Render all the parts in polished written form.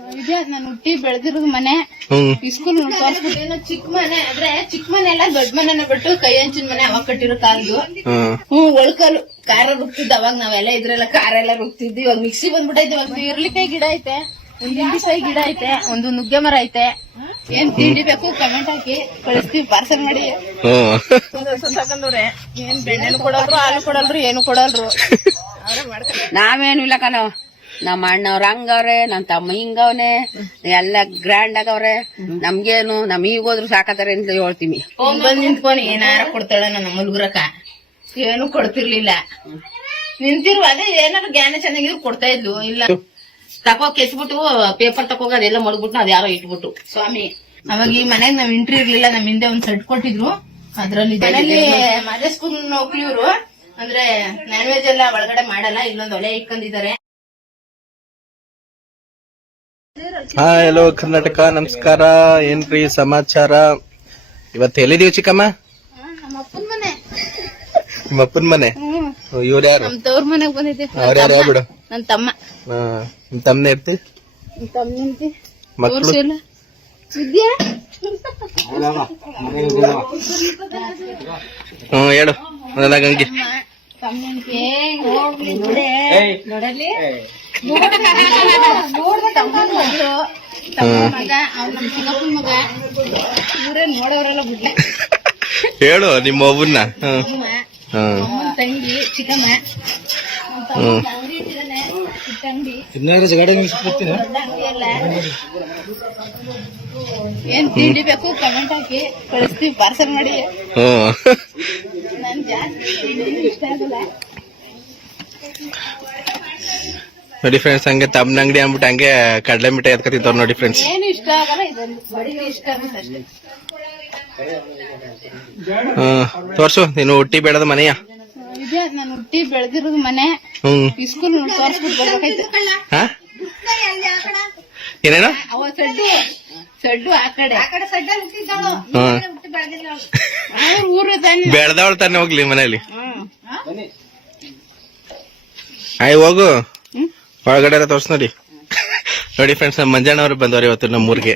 ಇದೆ ನಾನು ಹುಟ್ಟಿ ಬೆಳೆದಿರೋದು ಮನೆ. ಸ್ಕೂಲ್ ತೋರ್ಸ್ಬಿಟ್ಟು ಏನೋ ಚಿಕ್ಕ ಮನೆ ಆದ್ರೆ ಚಿಕ್ಕ ಮನೆ ಎಲ್ಲ ದೊಡ್ಡ ಮನೆನ ಬಿಟ್ಟು ಕೈ ಹಂಚಿನ ಮನೆ ಅವಾಗ ಕಟ್ಟಿರೋ ಕಾಲದ್ದು. ಒಳ್ಕಲ್ಲು ಖಾರ ರುಬ್ತಿದ್ದ ಅವಾಗ ನಾವೆಲ್ಲ ಇದ್ರೆಲ್ಲ ಖಾರ ಎಲ್ಲ ರುಬ್ತಿದ್ವಿ. ಇವಾಗ ಮಿಕ್ಸಿ ಬಂದ್ಬಿಟ್ಟೈತೆ. ಇವಾಗ ಇರ್ಲಿಕಾಯಿ ಗಿಡ ಐತೆ, ಒಂದ್ ಹಿಂಡಿಕಾಯಿ ಗಿಡ ಐತೆ, ಒಂದು ನುಗ್ಗೆ ಮರ ಐತೆ. ಏನ್ ತಿಂಡಿ ಬೇಕು ಕಮೆಂಟ್ ಹಾಕಿ ಕಳಿಸ್ತೀವಿ, ಪಾರ್ಸಲ್ ಮಾಡಿ. ಸಾಕಂದವ್ರೆ ಏನ್ ಬೆಣ್ಣೆನು ಕೊಡಲ್ರು, ಹಾಲು ಕೊಡಲ್ರು, ಏನು ಕೊಡಲ್ರು. ನಾವೇನು ಇಲ್ಲ ಕಣೋ, ನಮ್ಮ ಅಣ್ಣವ್ರ ಹಂಗವ್ರೆ, ನನ್ ತಮ್ಮ ಹಿಂಗವ್ನೆ, ಎಲ್ಲ ಗ್ರ್ಯಾಂಡ್ ಆಗವ್ರೆ. ನಮ್ಗೇನು ನಮಗ್ ಹೋದ್ರು ಸಾಕತಾರೆ ಅಂತ ಹೇಳ್ತೀವಿ. ಬಂದ್ ನಿಂತ್ಕೊಂಡು ಏನಾರ ಕೊಡ್ತಾಳ ನನ್ನ ಮುಲ್ಗುರಕ, ಏನು ಕೊಡ್ತಿರ್ಲಿಲ್ಲ. ನಿಂತಿರುವ ಅದೇ ಏನಾರು ಜ್ಞಾನ ಚೆನ್ನಾಗಿದ್ರು ಕೊಡ್ತಾ ಇದ್ಲು. ಇಲ್ಲ ತಕೋ ಕೆಚ್ಬಿಟ್ಟು ಪೇಪರ್ ತಕೋಗ ಅದೆಲ್ಲ ಮಡ್ಬಿಟ್ಟು ಅದ್ ಯಾರೋ ಇಟ್ಬಿಟ್ಟು ಸ್ವಾಮಿ. ಅವಾಗ ಈ ಮನೆಗ್ ನಾವ್ ಇಂಟ್ರಿ ಇರ್ಲಿಲ್ಲ, ನಮ್ ಹಿಂದೆ ಒಂದ್ ಸೆಟ್ ಕೊಟ್ಟಿದ್ರು. ಅದ್ರಲ್ಲಿ ಮನೆ ಸ್ಕೂಲ್ ನೌಕರಿಯವರು ಅಂದ್ರೆ ನಾನ್ ವೆಜ್ ಎಲ್ಲ ಒಳಗಡೆ ಮಾಡಲ್ಲ. ಇಲ್ಲೊಂದ್ ಒಲೆ ಇಟ್ಕೊಂಡಿದ್ದಾರೆ. ಹಲೋ ಕರ್ನಾಟಕ, ನಮಸ್ಕಾರ. ಏನ್ರಿ ಸಮಾಚಾರ? ಇವತ್ತು ಎಲ್ಲಿದೀವಿ ಚಿಕ್ಕಮ್ಮ? ನಮ್ಮ ಅಪ್ಪನ ಮನೆ. ನಿಮ್ಮ ಅಪ್ಪನ ಮನೆ? ಇವ್ರು ಯಾರು? ನಮ್ ತವ್ರ ಮನೆಗ್ ಬಂದಿದ್ದೆ. ಅವ್ರ ಯಾರು ಬಿಡು? ನನ್ ತಮ್ಮ. ನಿಮ್ ತಮ್ಮನೆ ಇರ್ತಿ? ಮಕ್ಕಳು ವಿದ್ಯಾ ಹೇಳು ಗಂಗೆ. ನೋಡಲಿ ತಮ್ಮನ ಮಗಳು, ಮಗ, ಅವ್ನ ನಮ್ ಚಿಕ್ಕಪ್ಪನ ಮಗ. ಇವರೇ ನೋಡೋರೆಲ್ಲ ಬಿಡ್ಲೆ. ಹೇಳು ನಿಮ್ಮ ಒಬ್ಬನ್ನ. ಅಮ್ಮನ ತಂಗಿ ಚಿಕ್ಕಮ್ಮ. ಅಂಗಡಿ ಇಟ್ಟಿದ್ದಾನೆ, ಚಿಕ್ಕ ಅಂಗಡಿ. ಏನ್ ತಿಂಡಿ ಬೇಕು ಕಮೆಂಟ್ ಹಾಕಿ ಕಳಿಸ್ತೀವಿ, ಪಾರ್ಸಲ್ ಮಾಡಿ. ನನ್ ಜಾಸ್ತಿ ಇಷ್ಟ ಆಗಲ್ಲ ನೋಡಿ ಫ್ರೆಂಡ್ಸ್. ಹಂಗೆ ತಮ್ಮನ ಅಂಗಡಿ ಅಂದ್ಬಿಟ್ಟು ಹಂಗೆ ಕಡಲೆ ಮಿಠಾಯಿ ಎತ್ಕೊತಿದ್ದವ್ರು ನೋಡಿ ಫ್ರೆಂಡ್ಸ್. ಏನು ಇಷ್ಟ ಆಗಲ್ಲ, ಇದೊಂದು ಬಡಿಗೆ ಇಷ್ಟ ಆಗುತ್ತೆ ಅಷ್ಟೇ. ತೋರ್ಸು, ನೀನು ಹುಟ್ಟಿ ಬೆಳೆದ ಮನೆಯ? ಇದೆ ನಾನು ಹುಟ್ಟಿ ಬೆಳೆದಿರೋದು ಮನೆ. ಸ್ಕೂಲ್ ತೋರ್ಸ್ಬಿಟ್ಟು ಬರ್ಬೇಕಾಯ್ತು. ಏನೇನು ಅವ ಸಡ್ಡು ಆ ಕಡೆ ಊರು ತಾನೆ ಬೆಳೆದವಳು ತಾನೆ ಹೋಗ್ಲಿ ಮನೇಲಿ. ಆಯ್ ಹೋಗು ಒಳಗಡೆ ಎಲ್ಲ ತೋರ್ಸ್ ನೋಡಿ. ನೋಡಿ ಫ್ರೆಂಡ್ಸ್, ನಮ್ಮ ಮಂಜಣ್ಣವ್ರು ಬಂದವ್ರು ಇವತ್ತು ನಮ್ಮೂರ್ಗೆ.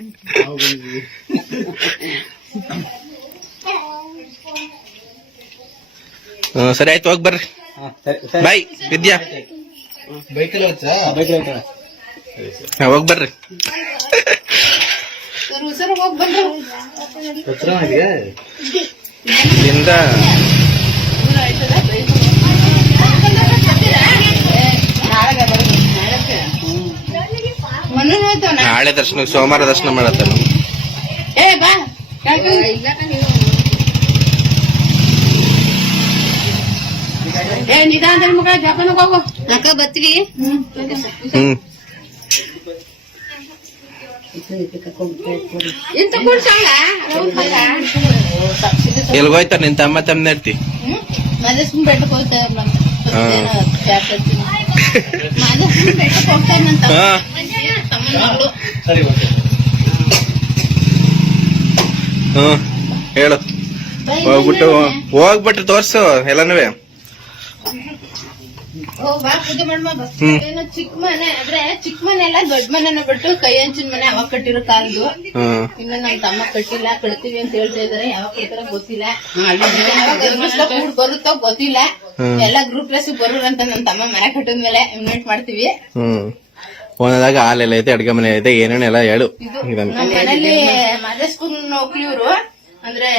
ಸರಿ ಆಯ್ತು, ಹೋಗ್ ಬರ್ರಿ. ಬಾಯ್ ವಿದ್ಯಾ, ಹೋಗ್ ಬರ್ರಿ. ಹೋಗ್ ಬಂದ್ರು ಇಲ್ಲಿಂದ ನಾಳೆ ದರ್ಶನ, ಸೋಮವಾರ ದರ್ಶನ ಮಾಡತ್ತ. ಏ ಬಾ ಏ ನಿಧಾನ ಮಗ, ಜಾಪನ ಹೋಗು ಅಕ್ಕ ಬತ್ತೀವಿ. ಎಲ್ಗೋಯ್ತಾರ ನಿನ್ ತಮ್ಮ ತಮ್ಮನ ಇರ್ತಿ? ಮಾದೇಶ್ವರನ ಬೆಟ್ಟಕ್ಕೆ ಹೋಗ್ತಾ ಮಾದೇಶ್ವರನ ಬೆಟ್ಟಕ್ಕೆ ಹೋಗ್ತಾ ತಮ್ಮನ ಮಗಳು. ಹೇಳು. ಹೋಗ್ಬಿಟ್ಟು ತೋರ್ಸು ಎಲ್ಲನೂ. ಬಾ ಪೂಜೆ ಮಾಡ್ಬ. ಏನೋ ಚಿಕ್ಕ ಮನೆ ಆದ್ರೆ ಚಿಕ್ಕ ಮನೆ ಎಲ್ಲ ದೊಡ್ಡ ಮನೆನ ಬಿಟ್ಟು ಕೈ ಹಂಚಿನ ಮನೆ ಅವಾಗ ಕಟ್ಟಿರೋ ಕಾಲದ್ದು. ಇನ್ನು ನಮ್ ತಮ್ಮ ಕಟ್ಟಿಲ್ಲ, ಕಟ್ತೀವಿ ಅಂತ ಹೇಳ್ತಾ ಇದಾರೆ. ಯಾವಾಗ ಕಟ್ತಾರ ಗೊತ್ತಿಲ್ಲ, ಯಾವಾಗ ಬರುತ್ತೋ ಗೊತ್ತಿಲ್ಲ. ಎಲ್ಲ ಗ್ರೂಪ್ ಲೆಸ್ ಬರೋರಂತ ನಮ್ ತಮ್ಮ ಮನೆ ಕಟ್ಟಿದ್ಮೇಲೆ ಇನ್ವೈಟ್ ಮಾಡ್ತೀವಿ. ಒಂದಾಗ ಹಾಲೆಲ್ಲ ಐತೆ, ಅಡ್ಗೆ ಮನೆ ಐತೆ, ಏನೇನೆಲ್ಲ ಹೇಳು. ನಮ್ ಮನೇಲಿ ಮದೇ ಸ್ಕೂಲ್ ನೌಕರಿಯವರು ಅಂದ್ರೆ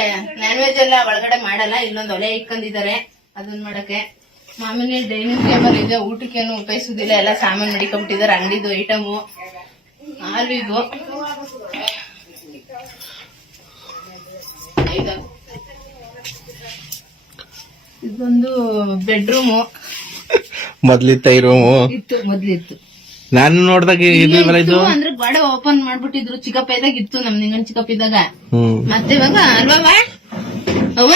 ನಾನ್ ವೆಜ್ ಎಲ್ಲ ಒಳಗಡೆ ಮಾಡಲ್ಲ. ಇಲ್ಲೊಂದ್ ಒಲೆ ಇಟ್ಕೊಂಡಿದ್ದಾರೆ ಅದನ್ ಮಾಡಕ್ಕೆ. ಮಾಮೂಲಿ ಡೈನಿಂಗ್ ಟೇಬಲ್ ಇದೆ, ಊಟಕ್ಕೇನು ಉಪಯೋಗಿಸುದಿಲ್ಲ. ಎಲ್ಲ ಸಾಮಾನು ಮಡಿಕೊಂಡ್ಬಿಟ್ಟಿದ್ದಾರೆ, ಅಂಗಡಿದು ಐಟಮು, ಹಾಲು. ಇದೊಂದು ಬೆಡ್ರೂಮು. ಮೊದ್ಲಿತ್ತ ಈ ರೂಮು ಮೊದ್ಲಿತ್ತು. ನಾನು ನೋಡ್ದಾಗ ಇದು ಅಂದ್ರೆ ಗೋಡೆ ಓಪನ್ ಮಾಡ್ಬಿಟ್ಟಿದ್ರು. ಚಿಕ್ಕಪ್ಪ ಇದ್ದಾಗ ಇತ್ತು, ನಮ್ ನಿಂಗನ್ ಚಿಕ್ಕಪ್ಪ ಇದ್ದಾಗ. ಮತ್ತೆ ಇವಾಗ ಅಲ್ವಾ ಅವ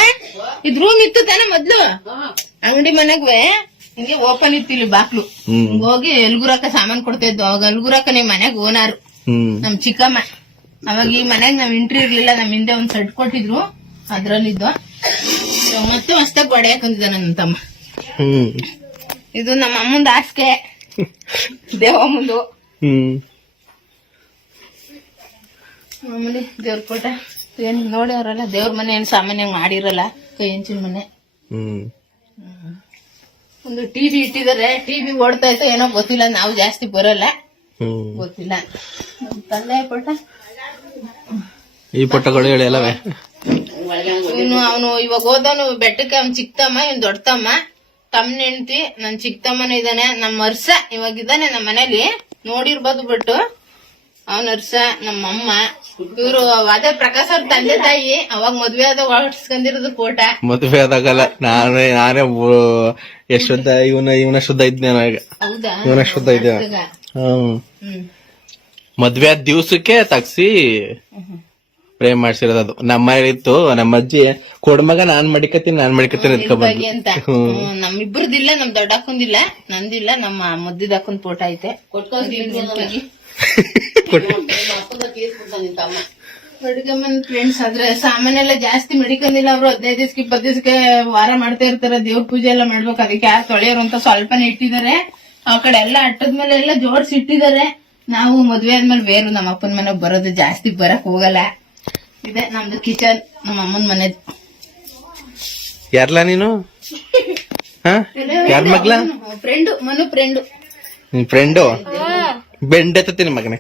ಇದ್ ರೂಮ್ ಇತ್ತು ತಾನೆ ಮೊದ್ಲು. ಅಂಗಡಿ ಮನೆಗ್ವೆ ಹಿಂಗೆ ಓಪನ್ ಇತ್ತು ಇಲ್ಲಿ ಬಾಕ್ಲು. ಹೋಗಿ ಎಲ್ಗುರಾಕ ಸಾಮಾನ್ ಕೊಡ್ತಾ ಇದ್ವು. ಅವಾಗ ಎಲ್ಗುರಾಕ ನಿಮ್ ಮನೆಗ್ ಓನಾರು ನಮ್ ಚಿಕ್ಕಮ್ಮ. ಅವಾಗ ಈ ಮನೆಗ್ ನಾವ್ ಎಂಟ್ರಿ ಇರ್ಲಿಲ್ಲ, ನಮ್ ಹಿಂದೆ ಒಂದ್ ಸೆಟ್ ಕೊಟ್ಟಿದ್ರು, ಅದ್ರಲ್ಲಿದ್ದು. ಮತ್ತೆ ಹೊಸ್ದಾಗ್ ಗೋಡೆ ಹಾಕೊಂಡಿದ್ದ ನನ್ನ ತಮ್ಮ. ಇದು ನಮ್ಮ ಅಮ್ಮಂದ ಹಾಸಿಗೆ, ದೇವ ಮುಂದು. ಮಾಮೂಲಿ ದೇವ್ರ ಕೋಟ ಏನ್ ನೋಡಿ ಅವ್ರಲ್ಲ ದೇವ್ರ ಮನೆ ಏನ್ ಸಾಮಾನ್ಯವಾಗಿ ಮಾಡಿರಲ್ಲ, ಕೈ ಹಂಚಿನ ಮನೆ. ಹ್ಮ್ ಒಂದು ಟಿವಿ ಇಟ್ಟಿದ್ದಾರೆ, ಟಿವಿ ಓಡ್ತಾ ಇತ್ತು ಏನೋ ಗೊತ್ತಿಲ್ಲ, ನಾವು ಜಾಸ್ತಿ ಬರಲ್ಲ, ಹ್ಮ್ ಗೊತ್ತಿಲ್ಲ. ನಮ್ ತಂದೆ ಪೋಟ ಈ ಪುಟ್ಟಗಳು ಹೇಳಿ ಅಲ್ಲವೇ. ಅವನು ಇವಾಗ ಹೋದವನು ಬೆಟ್ಟಕ್ಕೆ, ಅವ್ನ್ ಚಿಕ್ಕತಮ್ಮ, ಇವ್ನ್ ದೊಡ್ಡತಮ್ಮ, ತಮ್ಮನ ಹೆಂಡತಿ, ನನ್ ಚಿಕ್ಕತಮ್ಮನ ಇದಾನೆ, ನಮ್ಮ ಅರ್ಸ ಇವಾಗ ಇದಾನೆ ನಮ್ಮ ಮನೇಲಿ, ನೋಡಿರ್ಬೋದು. ಬಟ್ ಅವನ ಅರ್ಸ, ನಮ್ಮಮ್ಮ, ಇವ್ರು ಅದೇ ಪ್ರಕಾಶ್ ಅವ್ರ ತಂದೆ ತಾಯಿ. ಅವಾಗ ಮದ್ವೆ ಆದಾಗ ಹೊಡ್ಸ್ಕೊಂಡಿರೋದು ಫೋಟ. ಮದುವೆ ಆದಾಗಲ್ಲ, ನಾನೇ ಎಷ್ಟುದ್ದ ಇವನ ಶುದ್ಧ ಇದ್ನೇನೋ ಈಗ. ಹೌದಾ? ಇವನ ಶುದ್ಧ ಇದ್ದ. ಹ್ಮ್ ಮದ್ವೆ ಆದ ದಿವ್ಸಕ್ಕೆ ತಗ್ಸಿ ಪ್ರೇಮ್ ಮಾಡ್ಸಿರೋದು. ಅದು ನಮ್ಮ ಇತ್ತು, ನಮ್ಮ ಅಜ್ಜಿ ಕೊಡ್ಮಗ ನಾನ್ ಮಡಿಕತ್ತೀನಿ ಹಿಂಗಾಗಿ ಅಂತ. ನಮ್ಮಿಬ್ರದಿಲ್ಲ, ನಮ್ ದೊಡ್ಡ ಹಾಕೊಂದಿಲ್ಲ, ನಂದಿಲ್ಲ, ನಮ್ಮ ಮುದ್ದಿದ ಹಾಕೊಂಡ್ ಫೋಟ ಐತೆ. ಮೆಡಿಕಮನ್ ಫ್ರೆಂಡ್ಸ್ ಆದ್ರೆ ಸಾಮಾನ್ಯ ಎಲ್ಲ ಜಾಸ್ತಿ ಮೆಡಿಕಂದಿಲ್ಲ. ಅವ್ರು 15 ದಿವ್ಸಕ್ಕೆ 20 ದಿವ್ಸಕ್ಕೆ ವಾರ ಮಾಡ್ತಾ ಇರ್ತಾರೆ, ದೇವ್ರ ಪೂಜೆ ಎಲ್ಲ ಮಾಡ್ಬೇಕು. ಅದಕ್ಕೆ ಯಾರು ತೊಳೆಯೋರು ಅಂತ ಸ್ವಲ್ಪನೇ ಇಟ್ಟಿದ್ದಾರೆ. ಆ ಕಡೆ ಎಲ್ಲ ಅಟ್ಟದ ಮೇಲೆ ಎಲ್ಲ ಜೋಡ್ಸಿ ಇಟ್ಟಿದ್ದಾರೆ. ನಾವು ಮದ್ವೆ ಆದ್ಮೇಲೆ ಬೇರು ನಮ್ಮ ಅಪ್ಪನ ಮನೆಗ್ ಬರೋದು, ಜಾಸ್ತಿ ಬರಕ್ ಹೋಗಲ್ಲ. ಇದೆ ನಮ್ದು ಕಿಚನ್, ನಮ್ಮ ಅಮ್ಮನ ಮನೆದು. ಯಾರ್ಲ ನೀನು? ಯಾರ ಮಗ್ಲ? Friend, Manu friend. ನಿನ್ ಫ್ರೆಂಡು ಬೆಂಡೆತ್ತೀನಿ ಮಗನೇ.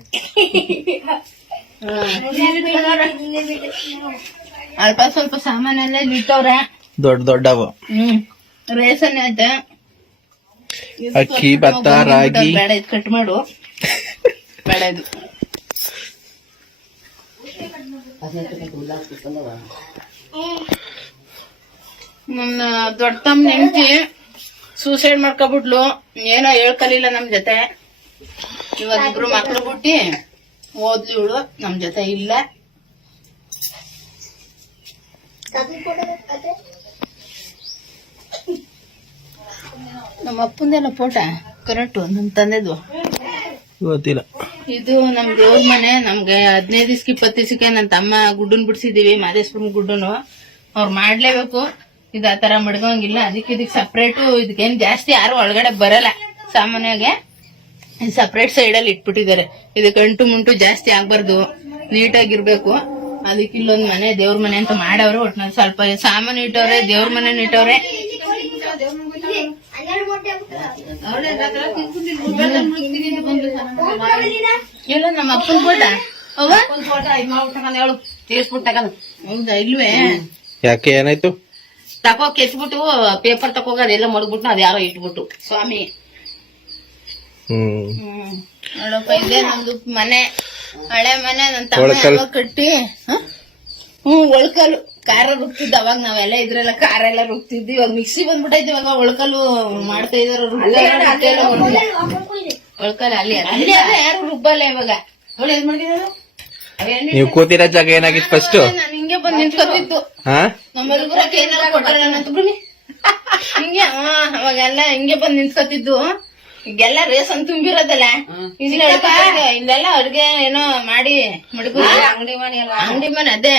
ಅಲ್ಪ ಸ್ವಲ್ಪ ಸಾಮಾನೆಲ್ಲ ಇಲ್ಲಿ ಇಟ್ಟವ್ರೆ, ದೊಡ್ಡವು. ರೇಷನ್ ಆಯ್ತ, ಅಕ್ಕಿ, ಭತ್ತ, ರಾಗಿ. ಬೇಡ ಇದು ಕಟ್ ಮಾಡು, ಬೇಡ ಇದು. ನನ್ನ ದೊಡ್ಡ ತಮ್ಮ ಹೆಂಡತಿ ಸೂಸೈಡ್ ಮಾಡ್ಕೊಬಿಟ್ಲು, ಏನೋ ಹೇಳ್ಕಲಿಲ್ಲ ನಮ್ ಜೊತೆ. ಇವಾಗ ಇಬ್ರು ಮಕ್ಳು ಬಿಟ್ಟಿ ಓದ್ಲಿ, ಇವಳು ನಮ್ ಜೊತೆ ಇಲ್ಲ. ನಮ್ಮ ಅಪ್ಪಂದೆಲ್ಲ ಫೋಟ ಕರೆಕ್ಟ್, ನಮ್ ತಂದೆದು ಗೊತ್ತಿಲ್ಲ. ಇದು ನಮ್ ದೇವ್ರ ಮನೆ. ನಮ್ಗೆ 15 ದಿವ್ಸಕ್ಕೆ 20 ದಿವ್ಸಕ್ಕೆ ನನ್ ತಮ್ಮ ಗುಡ್ಡನ್ ಬಿಡ್ಸಿದೀವಿ, ಮಾದೇಶ್ವರಂ ಗುಡ್ಡನು. ಅವ್ರು ಮಾಡ್ಲೇಬೇಕು, ಇದು ಆತರ ಮಡ್ಗಂಗಿಲ್ಲ. ಅದಕ್ಕೆ ಇದಕ್ ಸಪ್ರೇಟು, ಇದಕ್ಕೇನ್ ಜಾಸ್ತಿ ಯಾರು ಒಳಗಡೆ ಬರಲ್ಲ. ಸಾಮಾನ್ಯಗೆ ಸಪ್ರೇಟ್ ಸೈಡ್ ಅಲ್ಲಿ ಇಟ್ಬಿಟ್ಟಿದ್ದಾರೆ. ಇದಕ್ಕೆ ಅಂಟು ಮುಂಟು ಜಾಸ್ತಿ ಆಗ್ಬಾರ್ದು, ನೀಟಾಗಿರ್ಬೇಕು. ಅದಕ್ಕೆ ಇಲ್ಲೊಂದ್ ಮನೆ ದೇವ್ರ ಮನೆ ಅಂತ ಮಾಡವ್ರೆ. ಒಟ್ನಲ್ಲಿ ಸ್ವಲ್ಪ ಸಾಮಾನು ಇಟ್ಟವ್ರೆ, ದೇವ್ರ ಮನೆ ಇಟ್ಟವ್ರೆ. ಇಲ್ಲ ನಮ್ಮ ಅಪ್ಪನ ಫೋಟ ಹೌದಾ? ಇಲ್ವೇ? ಯಾಕೆ ಏನಾಯ್ತು? ತಕೋ ಕೆಚ್ಬಿಟ್ಟು ಪೇಪರ್ ತಕೋಗ ಅದೆಲ್ಲ ಮಡಗ್ಬಿಟ್ಟು ಅದ್ ಯಾರೋ ಇಟ್ಬಿಟ್ಟು ಸ್ವಾಮಿ. ನೋಡಪ್ಪ, ಇದೆ ನಮ್ದು ಮನೆ, ಹಳೆ ಮನೆ. ನನ್ ತಮ್ಮ ಕಟ್ಟಿ ಒಳ್ಕಲ್ಲು ಖಾರ ರುಬ್ತಿದ್ದ. ಅವಾಗ ನಾವೆಲ್ಲ ಇದ್ರೆಲ್ಲ ಖಾರ ಎಲ್ಲ ರುಬ್ತಿದ್ವಿ. ಇವಾಗ ಮಿಕ್ಸಿ ಬಂದ್ಬಿಟ್ಟೈತಿ. ಇವಾಗ ಒಳ್ಕಲ್ಲು ಮಾಡ್ತಾ ಇದಾರೆ. ಒಳ್ಕಲ್ ಅಲ್ಲಿ ಅಲ್ಲಿ ಆದ್ರೆ ಯಾರು ರುಬ್ಬಲ್ಲ ಇವಾಗ. ಅವಳು ಏನ್ ಮಾಡಿದ್ರು? ನೀವು ಕೂತಿರೋ ಜಾಗ ಏನಾಗಿತ್ತು ಫಸ್ಟ್? ನಾನು ಹಿಂಗೆ ಬಂದ್ ನಿಂತ್ಕೊತಿತ್ತು. ನಮ್ಮಲ್ಗುರಕ್ಕೆ ಏನಾರ ಕೊಟ್ಟಲ್ಲ ಅಂತ ಬಿಡಿ. ಹಿಂಗೆ ಅವಾಗೆಲ್ಲ ಹಿಂಗೆ ಬಂದ್ ನಿಂತ್ಕೊತಿದ್ದು. ಈಗೆಲ್ಲ ರೇಷನ್ ತುಂಬಿರೋದಲ್ಲ, ಇಲ್ಲೆಲ್ಲ ಅಡ್ಗೆ ಏನೋ ಮಾಡಿ ಅಂಗಡಿ ಮನೆ ಅದೇ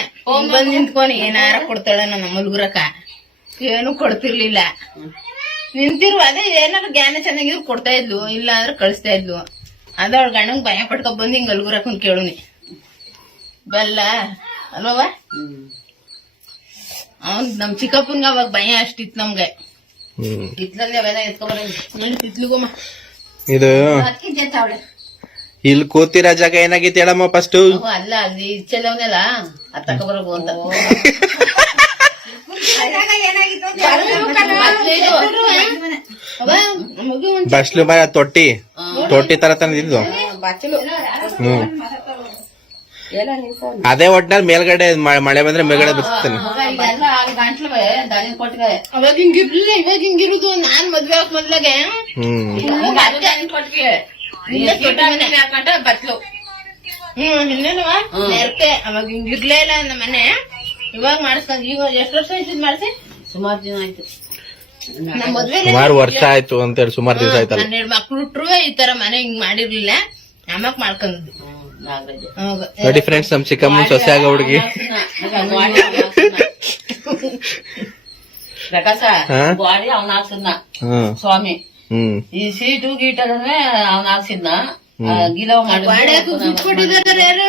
ಬಂದ್ ನಿಂತ್కొని ಏನಾರ ಕೊಡ್ತಾಳ. ನಮ್ಮ ಮುಲ್ಗುರಕ್ಕ ಏನು ಕೊಡ್ತಿರ್ಲಿಲ್ಲ. ನಿಂತಿರುವ ಅದೇ ಏನಾರು ಜ್ಞಾನ ಚೆನ್ನಾಗಿದ್ರು ಕೊಡ್ತಾ ಇದ್ಲು, ಇಲ್ಲ ಅಂದ್ರೆ ಕಳಿಸ್ತಾ ಇದ್ಲು. ಅದ ಅವಳ ಗಂಡಂಗ್ ಭಯ ಪಟ್ಕೊಂಡ್ ಬಂದು ಹಿಂಗ್ ಅಲ್ಗುರಕ್ಕನ್ ಕೇಳುನಿ ಬೆಲ್ಲ ಅಲ್ವ. ಅವ್ನ್ ನಮ್ ಚಿಕ್ಕಪ್ಪನ್ಗ ಅವಾಗ ಭಯ ಅಷ್ಟಿತ್ತು ನಮ್ಗೆ. ಕಿತ್ಲಲ್ಲಿ ಅವೆಲ್ಲ ಎತ್ಕೊಂಡ್ ಕಿತ್ಲಿಗೋಮ್ಮ ಇದು ಇಲ್ಲಿ ಕೂತಿರೋ ಜಾಗ ಏನಾಗಿತ್ತು ಹೇಳಮ್ಮ ಫಸ್ಟ್? ಅಲ್ಲ ಅಲ್ಲಿ ಇಚ್ಚೆಲ್ಲವನೆಲ್ಲ ಅತ್ತಕ ಬರೋದು ಅಂತ. ಬಸ್ಲು ಮರ ತೊಟ್ಟಿ ತರ ತಂದಿದ್ದು. ಅದೇ ಒಟ್ನಲ್ಲಿ ಮೇಲ್ಗಡೆ ಮಳೆ ಬಂದ್ರೆ ಮೇಲ್ಗಡೆ ಬಿಡ್ತಾನೆ. ಅವಾಗ ಹಿಂಗಿರ್ಲಿಲ್ಲ, ಇವಾಗ ಹಿಂಗಿರುದು. ನಾನ್ ಮದ್ವೆ ಆಗ ಮೊದ್ಲಾಗೆ ಬತ್ಲು ಇನ್ನೇನುವಾ ನೆರ್ಕೆ. ಅವಾಗ ಹಿಂಗಿರ್ಲೇ ಇಲ್ಲ ನಮ್ಮ ಮನೆ. ಇವಾಗ ಮಾಡಿಸ್ಕೊಂಡ್ ಈಗ ಎಷ್ಟು ವರ್ಷ ಆಯ್ತು ಮಾಡ್ಸಿ? ಸುಮಾರು ದಿನ ಆಯ್ತು. ನಮ್ ಮದ್ವೆ ಸುಮಾರು ವರ್ಷ ಆಯ್ತು ಅಂತ ಹೇಳಿ ಸುಮಾರು ದಿವಸ ಆಯ್ತಲ್ಲ. 12 ಮಕ್ಳು ಇಟ್ರು ಈ ತರ ಮನೆ ಹಿಂಗ್ ಮಾಡಿರ್ಲಿಲ್ಲ. ನಮಕ್ ಮಾಡ್ಕೊಂಡ್ದು ನೋಡಿ ಫ್ರೆಂಡ್ಸ್, ನಮ್ ಚಿಕ್ಕಮ್ಮನ್ ಸೊಸೆ ಆಗ ಹುಡುಗಿ ಪ್ರಕಾಶ ಗಾಡಿ ಅವ್ನ ಹಾಕ್ಸಿದ್ನ ಸ್ವಾಮಿ. ಈ ಸೀಟು ಗೀಟನೇ ಅವ್ನ ಹಾಕ್ಸಿದ್ನ. ಗಿಲವ ಬಾಡ್ಯಾಗ ದುಡ್ಡು ಕೊಟ್ಟಿದ್ದಾರೆ ಯಾರು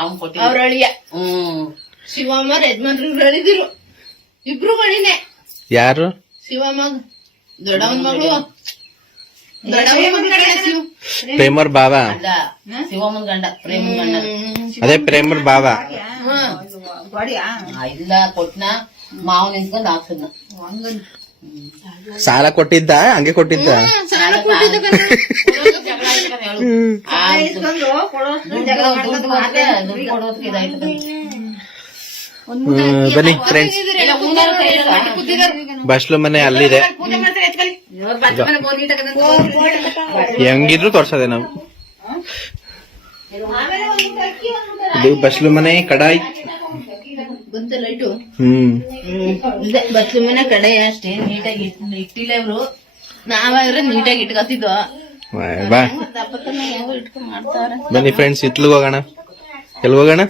ಅವ್ನ್ ಕೊಟ್ಟಿ ಅವ್ರ ಅಳಿಯ ಹ್ಮ್ ಶಿವಮ್ಮ ಯಜಮಾನ್ರು ಹೇಳಿದಿರು ಇಬ್ರು ಮಣಿನೇ ಯಾರು? ಶಿವಮ್ಮ ದೊಡ್ಡವನ್ ಮಗಳು ದೊಡ್ಡವನ್ ಮಗಳು ಪ್ರೇಮರ್ ಬಾವ. ಅಲ್ಲ ಶಿವಮ್ಮನ್ ಗಂಡ ಪ್ರೇಮನ್ ಗಂಡ ಅದೇ ಪ್ರೇಮರ್ ಬಾವ. ಇಲ್ಲ ಕೊಟ್ನ ಮಾವ್ ನಿಂತ್ಕೊಂಡ್ ಹಾಕ್ಸದ್ನ ಸಾಲ ಕೊಟ್ಟಿದ್ದ ಹಂಗೆ ಕೊಟ್ಟಿದ್ದ? ಸಾಲ ಕೊಟ್ಟಿದ್ದ ಜಗಳ ಆಯ್ತದ ಹೇಳು ದುಡ್ಡು ಕೊಡೋದಕ್ಕೆ ಇದಾಯ್ತದ ಬನ್ನಿ ಫ್ರೆಂಡ್ಸ್, ಬಸ್ಲು ಮನೆ ಅಲ್ಲಿದೆ. ಹೆಂಗಿದ್ರು ತೋರ್ಸದೆ ನಾವು. ಇದು ಬಸ್ಲು ಮನೆ ಕಡಾಯಿ. ಬಂತ ಲೈಟು. ಬಸ್ಲು ಮನೆ ಕಡೆ ಅಷ್ಟೇ ನೀಟಾಗಿ ಇಟ್ಟಿಲ್ಲ ಇವ್ರು. ನಾವಾದ್ರೆ ನೀಟಾಗಿ ಇಟ್ಕೊತಿದ್ವು. ಬಾ ದಪ್ಪತ್ತನ ಯಾವ ಇಟ್ಕೊಂಡ್ ಮಾಡ್ತಾವ್ರೆ. ಬನ್ನಿ ಫ್ರೆಂಡ್ಸ್, ಇತ್ಲಿಗೆ ಹೋಗೋಣ. ಎಲ್ಲಿ ಹೋಗೋಣ?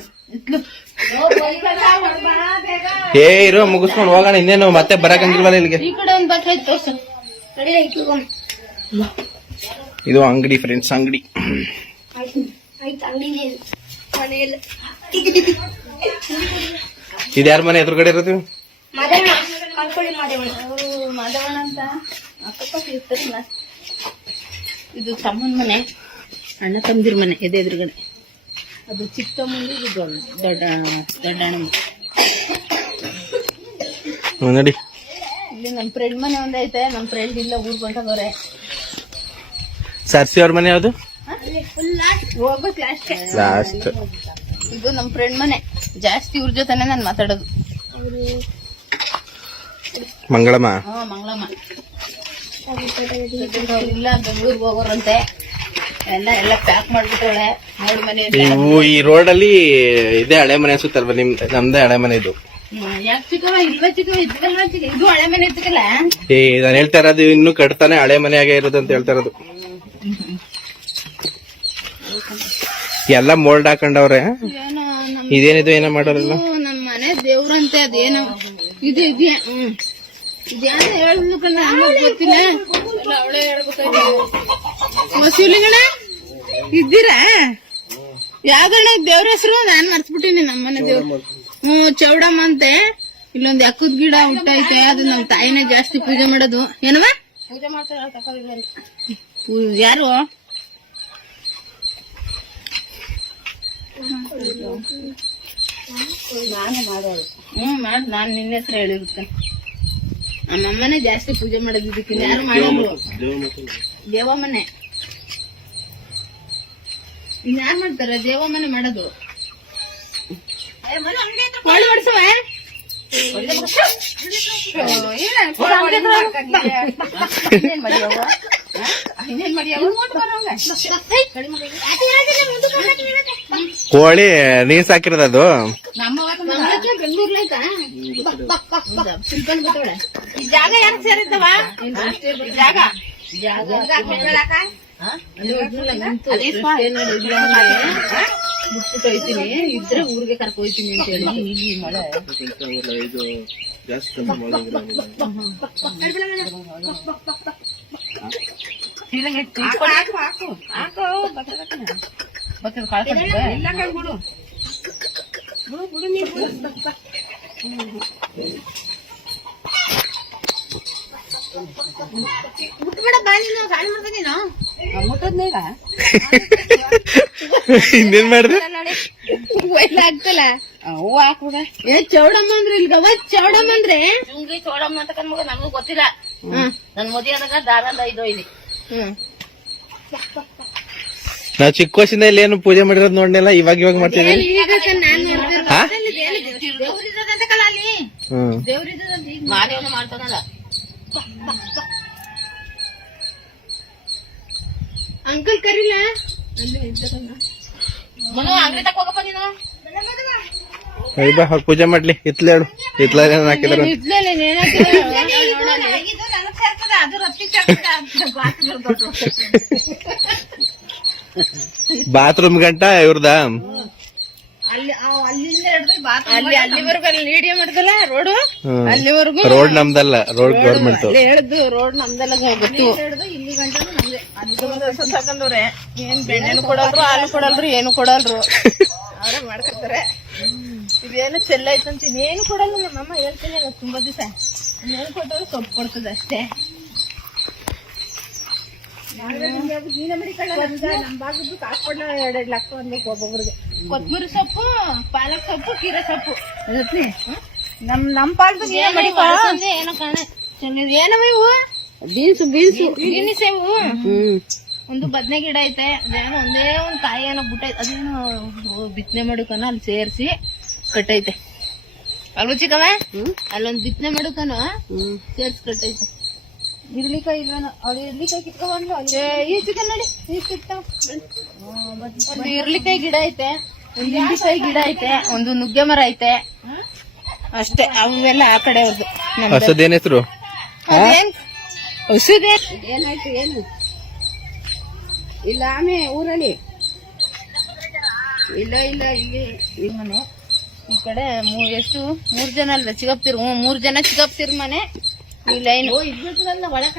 ಏ ಇರೋ ಮುಗಿಸ್ಕೊಂಡು ಹೋಗೋಣ. ಇನ್ನೇನು ಮತ್ತೆ ಬರಕಂಗಿಲ್ವಲ್ಲ ಇಲ್ಲಿಗೆ. ಈ ಕಡೆ ಒಂದ್ ಬಟ್ಟೆ ತೋರ್ಸು. ಇದು ಅಂಗಡಿ ಫ್ರೆಂಡ್ಸ್, ಅಂಗಡಿ. ಇದು ಯಾರ ಮನೆ ಎದುರುಗಡೆ ಇರೋದು? ಮಾಧವಣ್ಣ ಅಂತ ಅಕ್ಕಪಕ್ಕ ಇರ್ತಾರಲ್ಲ. ಇದು ತಮ್ಮನ ಮನೆ, ಅಣ್ಣ ತಮ್ಮದಿರ ಮನೆ ಎದೆ ಎದುರುಗಡೆ. ಅದು ಚಿಕ್ಕ ತಮ್ಮಂದು, ಇದು ದೊಡ್ಡ ಅಣ್ಣ. ನೋಡಿ ಇಲ್ಲಿ ನಮ್ ಫ್ರೆಂಡ್ ಮನೆ ಒಂದೈತೆ. ನಮ್ ಫ್ರೆಂಡ್ ಇಲ್ಲ ಊರ್ ಹೊಂಟವ್ರೆ. ಸರ್ಸಿ ಅವ್ರ ಮನೆ ಯಾವ್ದು? ಹೋಗ್ಬೇಕು ಲಾಸ್ಟ್. ಇದು ನಮ್ ಫ್ರೆಂಡ್ ಮನೆ. ಜಾಸ್ತಿ ಇವ್ರ ಜೊತೆನೆ ನಾನ್ ಮಾತಾಡೋದು. ಮಂಗಳಮ್ಮ. ಮಂಗಳಮ್ಮ ಇಲ್ಲ, ಬೆಂಗಳೂರಿಗೆ ಹೋಗೋರಂತೆ. ಎಲ್ಲ ಪ್ಯಾಕ್ ಮಾಡ್ಬಿಟ್ಟವಳೆ. ನೋಡ್ ಮನೆ ನೀವು ಈ ರೋಡ್ ಅಲ್ಲಿ ಇದೇ ಹಳೆ ಮನೆ ಅನ್ಸುತ್ತಲ್ವ? ನಮ್ದೇ ಹಳೆ ಮನೆ ಇದು. ಯಾಕೆ ಚಿಕ್ಕವ ಇಲ್ವ ಚಿಕ್ಕವ ಇದ್ಕಲ್ಲ ಚಿಕ್ಕ. ಇದು ಹಳೆ ಮನೆ ಇದ್ದಕ್ಕಲ್ಲ. ಏ ನಾನು ಹೇಳ್ತಾ ಇರೋದು ಇನ್ನು ಕಟ್ತಾನೆ ಹಳೆ ಮನೆಯಾಗೆ ಇರೋದು ಅಂತ ಹೇಳ್ತಾ ಇರೋದು. ಎಲ್ಲ ಮೋಲ್ಡ್ ಹಾಕೊಂಡವ್ರೆ. ಏನೋ ಇದೇನಿದು ಏನೋ ಮಾಡೋರಲ್ಲ. ನಮ್ ಮನೆ ದೇವ್ರಂತೆ. ಅದೇನೋ ಇದು ಇದೆಯಾ? ಇದ್ಯಾನ ಹೇಳ್ಬೇಕಲ್ಲ, ಗೊತ್ತಿಲ್ಲ. ಅವಳೇ ಹೇಳ್ಬೇಕಾಯ್ತು. ವಸೂಲಿಗಣ ಇದ್ದೀರಾ? ಯಾವ್ದಣ್ಣ ದೇವ್ರ ಹೆಸರು? ನಾನ್ ಮರ್ತ್ಬಿಟ್ಟಿನಿ. ನಮ್ಮನೆ ದೇವ್ರು ಚೌಡಮ್ಮ ಅಂತೆ. ಇಲ್ಲೊಂದ್ ಎಕ್ಕದ ಗಿಡ ಹುಟ್ಟೈತೆ. ಅದು ನಮ್ ತಾಯಿನೇ ಜಾಸ್ತಿ ಪೂಜೆ ಮಾಡೋದು. ಏನವ ಪೂಜೆ ಮಾಡ್ತಾರೆ? ಯಾರು? ನಾನ್ ನಿನ್ನ ಹೆಸರು ಹೇಳಿರುತ್ತೆ. ನಮ್ಮಮ್ಮನೇ ಜಾಸ್ತಿ ಪೂಜೆ ಮಾಡೋದು. ಇದಕ್ಕೆ ಯಾರು ಮಾಡೋದು? ದೇವಮ್ಮನೆ. ಇನ್ಯಾರು ಮಾಡ್ತಾರೆ? ದೇವಮ್ಮನೆ ಮಾಡೋದು. ಹೊಡ್ಸವ ಕೋಳಿ ನೀರ್ ಸಾಕಿರೋದು ಅದು. ಬೆಂಗಳೂರ್ಲೈತಾ ಜಾಗ ಯಾರು ಸೇರಿದ್ದವ? ಜಾಗ ಮುಟ್ಬಿಟ್ಟೋಯ್ತೀನಿ. ಇದ್ರೆ ಊರಿಗೆ ಕರ್ಕೊಯ್ತೀನಿ ಅಂತ ಹೇಳಿ. ಈ ಮಳೆ ಇನ್ನೇನ್ ಮಾಡಿದೆ? ಆಗ್ತಲ್ಲ. ಹೂವು ಹಾಕ್ಬಿಡ. ಚೌಡಮ್ಮ ಅಂದ್ರೆ ಇಲ್ಲಿ ಗವ ಚೌಡಮ್ಮ ಅಂದ್ರೆ ಚುಂಗಿ ಚೌಡಮ್ಮ ಅಂತ ಕಣ್ಮಗ ನಮಗೂ ಗೊತ್ತಿಲ್ಲ. ನನ್ ಮದುವೆ ಆದಾಗ ದಾರಂದ ಇದು ಇಲ್ಲಿ. ನಾವ್ ಚಿಕ್ಕ ವಯಸ್ಸಿಂದ ಇಲ್ಲಿ ಏನು ಪೂಜೆ ಮಾಡಿರೋದು ನೋಡ್ನಿಲ್ಲ. ಇವಾಗ ಮಾಡ್ತಿದ್ವಿ. ಮಾದೇವನ ಮಾಡ್ತಾನಲ್ಲ. ಅಂಕಲ್ ಕರಿಲ್ಲ. ಮನು ಅಂಗಡಿ ತಕ ಹೋಗಪ್ಪ ನೀನು. ಬಾ ಅವ್ರು ಪೂಜೆ ಮಾಡ್ಲಿ. ಇತ್ಲೇಳು ಇತ್ಲ ಹಾಕಿದಾರ. ಬಾತ್ರೂಮ್ ಗಂಟ ಇವ್ರದ ಅಲ್ಲಿವರೆಗೂ ಅಲ್ಲಿ ನೀಡಿಯ ಮಾಡ್ದಲ್ಲ ರೋಡ್. ಅಲ್ಲಿವರೆಗೂ ರೋಡ್ ನಮ್ದಲ್ಲ, ರೋಡ್ ಗೌರ್ಮೆಂಟ್. ಹೇಳ್ದು ರೋಡ್ ನಮ್ದೆಲ್ಲ ಗೊತ್ತು. ಗಂಟೆನೂ ನಮ್ಗೆ ಅದು ಸಾಕಂದವ್ರೆ ಏನ್ ಬೆಣ್ಣೆನು ಕೊಡಲ್ರು ಹಾಲು ಕೊಡಲ್ರು ಏನು ಕೊಡಲ್ರು ಅವರೇ ಮಾಡ್ಕೊತಾರೆ. ಇದೇನು ಚೆಲ್ಲ ಐತಂತ ಇನ್ನೇನು ಕೊಡಲ್ಲ ನಮ್ಮಮ್ಮ ಹೇಳ್ತೀನಿ ತುಂಬಾ ದಿವಸ ಇನ್ನೇನು ಕೊಟ್ಟರು ಸೊಪ್ಪು ಕೊಡ್ತದೆ ಅಷ್ಟೇ. ಕೊತ್ತಂಬರಿ ಸೊಪ್ಪು ಪಾಲಕ್ ಸೊಪ್ಪು ಕೀರೆ ಸೊಪ್ಪು ನಮ್ ಪಾಲದ ಏನೋ ಕಾಣ ಏನವ ಇವು ಬೀನ್ಸ್ ಇವು. ಒಂದು ಬದನೆ ಗಿಡ ಐತೆ ಅದೇನೋ ಒಂದೇ ಒಂದ್ ಕಾಯಿ ಏನೋ ಬಿಟ್ಟೈತೆ ಅದೇನೋ ಬಿತ್ತನೆ ಮಾಡುಕನ ಅಲ್ಲಿ ಸೇರ್ಸಿ ಕಟ್ಟೈತೆ ಅಲ್ವ ಚಿಕ್ಕವ ಅಲ್ಲೊಂದ್ ಬಿತ್ತನೆ ಮಾಡುಕನ ಸೇರ್ಸಿ ಕಟ್ಟೈತೆ. ಇರ್ಲಿಕಾಯಿ ಇಲ್ವೇನೋ ಅವ್ರು ಇರ್ಲಿಕಾಯಿ ಕಿತ್ಕೊಂಡ್ಬಂದು ಈ ಚಿಕನ್ ನೋಡಿ ಈ ಕಿತ್ತಾವ. ಒಂದು ಇರ್ಲಿಕಾಯಿ ಗಿಡ ಐತೆ, ಒಂದು ಇರ್ಲಿಕಾಯಿ ಗಿಡ ಐತೆ, ಒಂದು ನುಗ್ಗೆ ಮರ ಐತೆ ಅಷ್ಟೇ. ಅವೆಲ್ಲ ಆ ಕಡೆ ಅವ್ರದ್ದು. ಹಸದೇನ್ ಹೆಸರು? ಅದೇನ್ ಹಸುದೇ ಏನಾಯ್ತು ಏನು ಇಲ್ಲ ಆಮೆ ಊರಲ್ಲಿ ಇಲ್ಲ ಇಲ್ಲಿ ಈ ಮನೆ ಈ ಕಡೆ ಎಷ್ಟು 3 ಜನ ಅಲ್ವಾ ಚಿಗಪ್ತಿರ್ 3 ಜನ ಚಿಗಪ್ತಿರ್ ಮನೆ ಈ ಲೈನ್ ಒಳಕ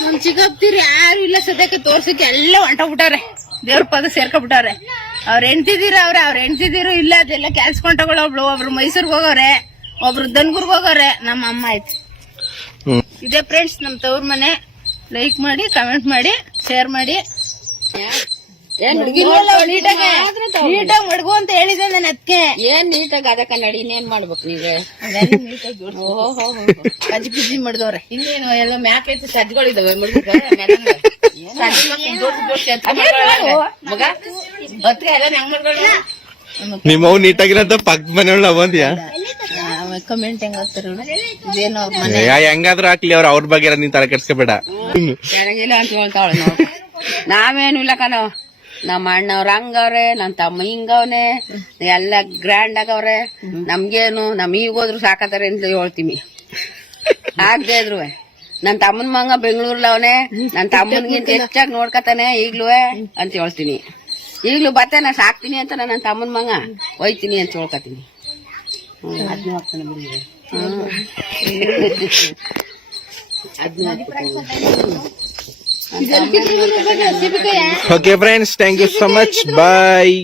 ನಮ್ ಚಿಗಪ್ತಿರ್ ಯಾರು ಇಲ್ಲ ಸದ್ಯಕ್ಕೆ ತೋರ್ಸಕ್ಕೆ ಎಲ್ಲ ಹೊಂಟೋಗ್ಬಿಟ್ಟಾರೆ. ದೇವ್ರ ಪದ ಸೇರ್ಕೊಬಿಟ್ಟಾರೆ. ಅವ್ರ ಹೆಂಡ್ತಿದಿರು ಇಲ್ಲ ಅದೆಲ್ಲ ಕೆಲ್ಸಕೊಂಡ್ ತಗೊಳ್ಳೋಬ್ಳು. ಒಬ್ರು ಮೈಸೂರ್ಗ್ ಹೋಗೋರೆ, ಒಬ್ರು ದನ್ಗುರ್ಗ್ ಹೋಗೋರೆ. ನಮ್ಮ ಅಮ್ಮ ಆಯ್ತು. ಇದೇ ಫ್ರೆಂಡ್ಸ್ ನಮ್ ತವ್ರ ಮನೆ. ಲೈಕ್ ಮಾಡಿ, ಕಮೆಂಟ್ ಮಾಡಿ, ಶೇರ್ ಮಾಡಿ. ನೀಟಾಗಿ ಮಡ್ಗು ಅಂತ ಹೇಳಿದೆ ನಾನು ಅದಕ್ಕೆ. ಏನ್ ನೀಟಾಗಿ ಅದಕ್ಕ ನಡಿ ಇನ್ನೇನ್ ಮಾಡ್ಬೇಕು ನೀವೇ ಕಜ್ಜಿ ಪಿಜ್ಜಿ ಮಡ್ಗವ್ರೆ. ಇನ್ನೇನು ಎಲ್ಲ ಮ್ಯಾಕ್ ಐತಿ ಸಜ್ಗಳಿದಾವೆ ಮಗ ಹೊತ್ತಿಗೆ ಎಲ್ಲ ಹೆಂಗ್ ಮಾಡ್ಕೊಳ್ಳ ನಿಮ್ಮವ್ ನೀಟಾಗಿರಂತ ಪಕ್ಕದ ಮನೆಯೊಳ ಬಂದ್ಯಾ? ಕಮೆಂಟ್ ಹೆಂಗ್ ಹಾಕ್ತಾರ ಇದೇನೋ ಅವ್ರ ಮನೆ ಹೆಂಗಾದ್ರೂ ಹಾಕ್ಲಿ ಅವ್ರ ಬಗ್ಗೆ ನೀನ್ ತಲೆ ಕೆಡ್ಸ್ಕೊಬೇಡ. ಚೆನ್ನಾಗಿಲ್ಲ ಅಂತ ಹೇಳ್ತಾವಳೆ ನೋಡ್. ನಾವೇನು ಇಲ್ಲ ಕಣೋ, ನಮ್ಮ ಅಣ್ಣವ್ರ ಹಂಗವ್ರೆ, ನನ್ ತಮ್ಮ ಹಿಂಗವ್ನೆ, ಎಲ್ಲ ಗ್ರ್ಯಾಂಡ್ ಆಗವ್ರೆ. ನಮ್ಗೇನು ಈಗ ಹೋದ್ರು ಸಾಕತಾರೆ ಅಂತ ಹೇಳ್ತೀವಿ. ಆಗದೆ ಇದ್ರು ನನ್ ತಮ್ಮನ್ ಮಂಗ ಬೆಂಗಳೂರ್ಲವನೆ, ನನ್ ತಮ್ಮನ್ಗಿಂತ ಹೆಚ್ಚಾಗಿ ನೋಡ್ಕತಾನೆ ಈಗ್ಲೂ ಅಂತ ಹೇಳ್ತೀನಿ. ಈಗ್ಲೂ ಬತ್ತಾನ ಸಾಕ್ತೀನಿ ಅಂತ ನನ್ನ ತಮ್ಮನ್ ಮಂಗ ಒಯ್ತೀನಿ ಅಂತ ಹೇಳ್ಕತೀನಿ. Okay friends, thank you so much. Bye.